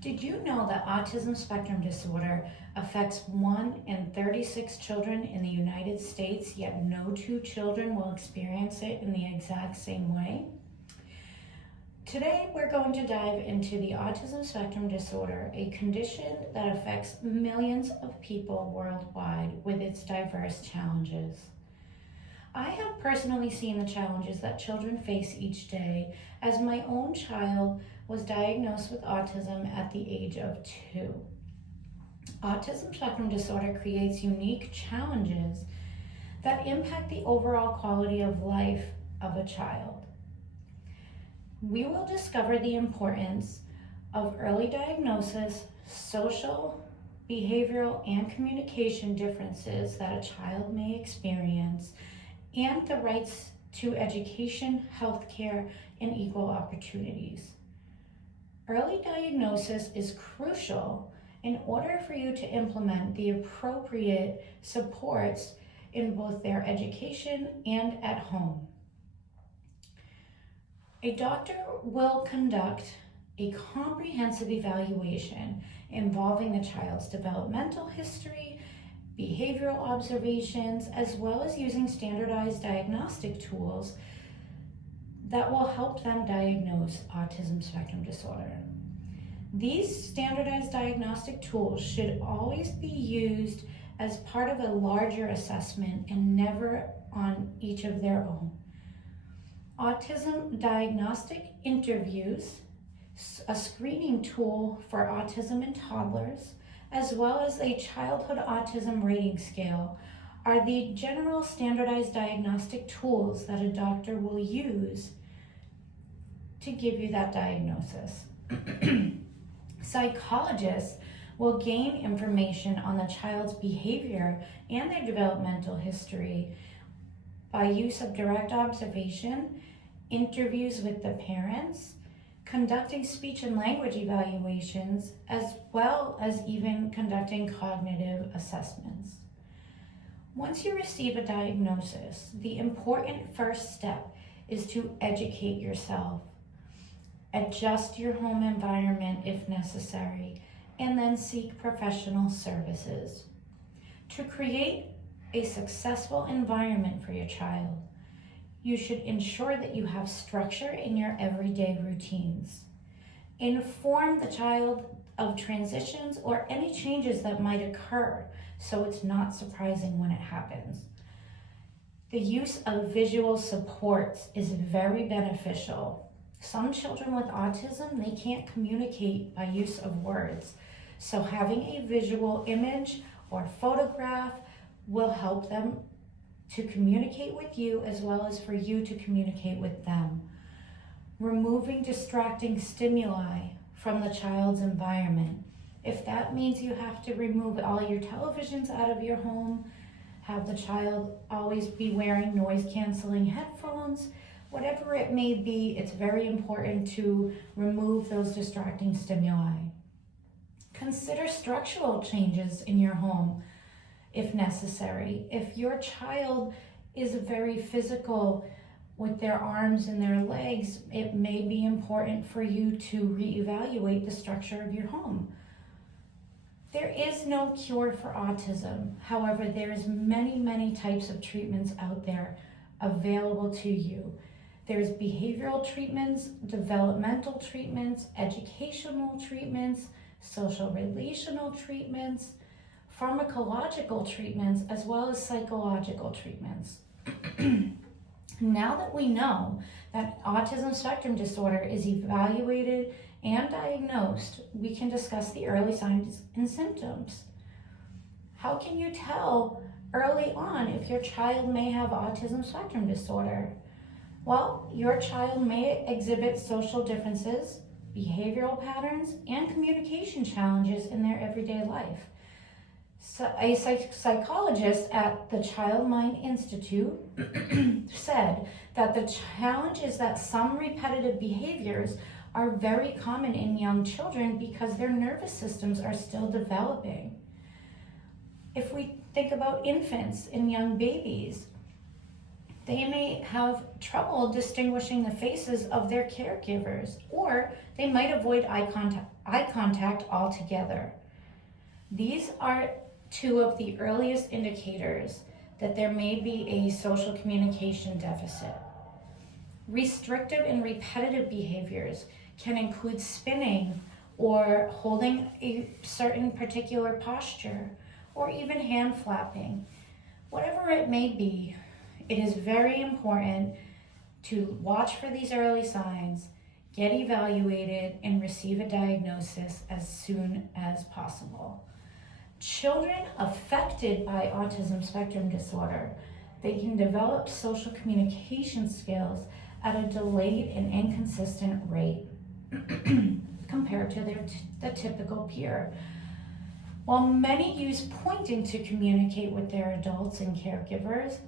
Did you know that autism spectrum disorder affects 1 in 36 children in the United States, yet no two children will experience it in the exact same way? Today, we're going to dive into the autism spectrum disorder, a condition that affects millions of people worldwide with its diverse challenges. I have personally seen the challenges that children face each day, as my own child was diagnosed with autism at the age of 2. Autism spectrum disorder creates unique challenges that impact the overall quality of life of a child. We will discover the importance of early diagnosis, social, behavioral, and communication differences that a child may experience, and the rights to education, healthcare, and equal opportunities. Early diagnosis is crucial in order for you to implement the appropriate supports in both their education and at home. A doctor will conduct a comprehensive evaluation involving the child's developmental history, behavioral observations, as well as using standardized diagnostic tools that will help them diagnose autism spectrum disorder. These standardized diagnostic tools should always be used as part of a larger assessment and never on each of their own. Autism diagnostic interviews, a screening tool for autism in toddlers, as well as a childhood autism rating scale, are the general standardized diagnostic tools that a doctor will use to give you that diagnosis. Psychologists will gain information on the child's behavior and their developmental history by use of direct observation, interviews with the parents, conducting speech and language evaluations, as well as even conducting cognitive assessments. Once you receive a diagnosis, the important first step is to educate yourself. Adjust your home environment if necessary, and then seek professional services. To create a successful environment for your child, you should ensure that you have structure in your everyday routines. Inform the child of transitions or any changes that might occur so it's not surprising when it happens. The use of visual supports is very beneficial. Some children with autism, they can't communicate by use of words. So having a visual image or photograph will help them to communicate with you as well as for you to communicate with them. Removing distracting stimuli from the child's environment. If that means you have to remove all your televisions out of your home, have the child always be wearing noise-canceling headphones, whatever it may be, it's very important to remove those distracting stimuli. Consider structural changes in your home if necessary. If your child is very physical with their arms and their legs, it may be important for you to reevaluate the structure of your home. There is no cure for autism. However, there's many types of treatments out there available to you. There's behavioral treatments, developmental treatments, educational treatments, social relational treatments, pharmacological treatments, as well as psychological treatments. Now that we know that autism spectrum disorder is evaluated and diagnosed, we can discuss the early signs and symptoms. How can you tell early on if your child may have autism spectrum disorder? Well, your child may exhibit social differences, behavioral patterns, and communication challenges in their everyday life. So a psychologist at the Child Mind Institute said that the challenge is that some repetitive behaviors are very common in young children because their nervous systems are still developing. If we think about infants and young babies, They may have trouble distinguishing the faces of their caregivers, or they might avoid eye contact altogether. These are two of the earliest indicators that there may be a social communication deficit. Restrictive and repetitive behaviors can include spinning or holding a certain particular posture, or even hand flapping. Whatever it may be, it is very important to watch for these early signs, get evaluated, and receive a diagnosis as soon as possible. Children affected by autism spectrum disorder, they can develop social communication skills at a delayed and inconsistent rate compared to the typical peer. While many use pointing to communicate with their adults and caregivers,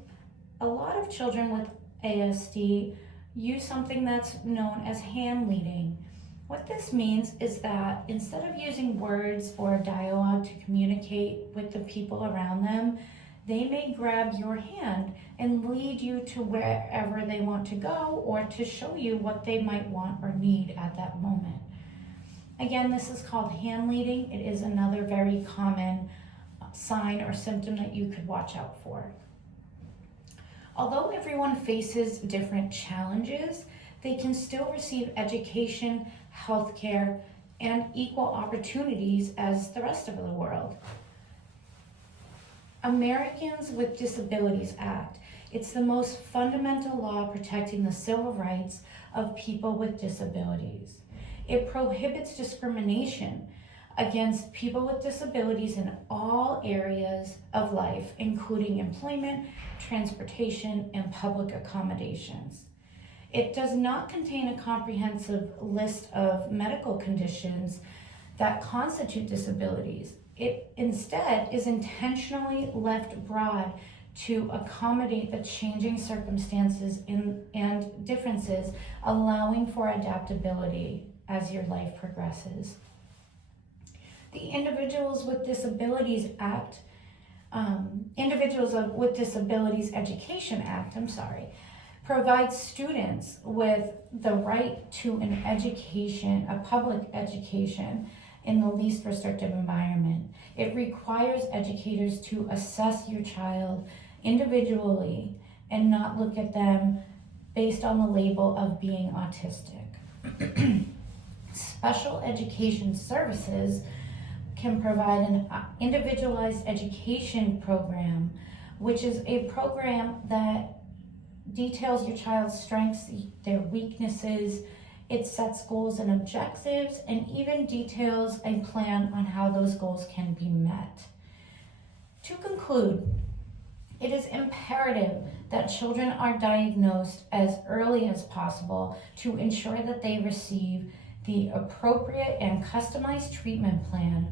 a lot of children with ASD use something that's known as hand leading. What this means is that instead of using words or dialogue to communicate with the people around them, they may grab your hand and lead you to wherever they want to go, or to show you what they might want or need at that moment. Again, this is called hand leading. It is another very common sign or symptom that you could watch out for. Although everyone faces different challenges, they can still receive education, healthcare, and equal opportunities as the rest of the world. Americans with Disabilities Act. It's the most fundamental law protecting the civil rights of people with disabilities. It prohibits discrimination against people with disabilities in all areas of life, including employment, transportation, and public accommodations. It does not contain a comprehensive list of medical conditions that constitute disabilities. It instead is intentionally left broad to accommodate the changing circumstances and differences, allowing for adaptability as your life progresses. The Individuals with Disabilities Education Act, provides students with the right to an education, a public education, in the least restrictive environment. It requires educators to assess your child individually and not look at them based on the label of being autistic. Special education services can provide an individualized education program, which is a program that details your child's strengths, their weaknesses. It sets goals and objectives, and even details a plan on how those goals can be met. To conclude, it is imperative that children are diagnosed as early as possible to ensure that they receive the appropriate and customized treatment plan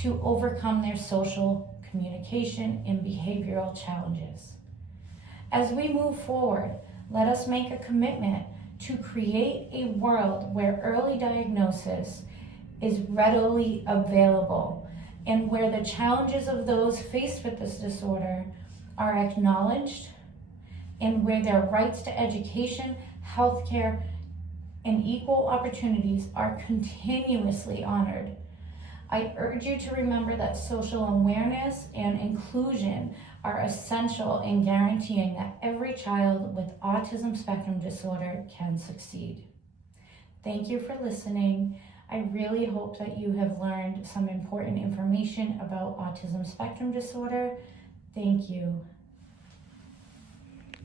to overcome their social, communication, and behavioral challenges. As we move forward, let us make a commitment to create a world where early diagnosis is readily available and where the challenges of those faced with this disorder are acknowledged, and where their rights to education, healthcare, and equal opportunities are continuously honored. I urge you to remember that social awareness and inclusion are essential in guaranteeing that every child with autism spectrum disorder can succeed. Thank you for listening. I really hope that you have learned some important information about autism spectrum disorder. Thank you.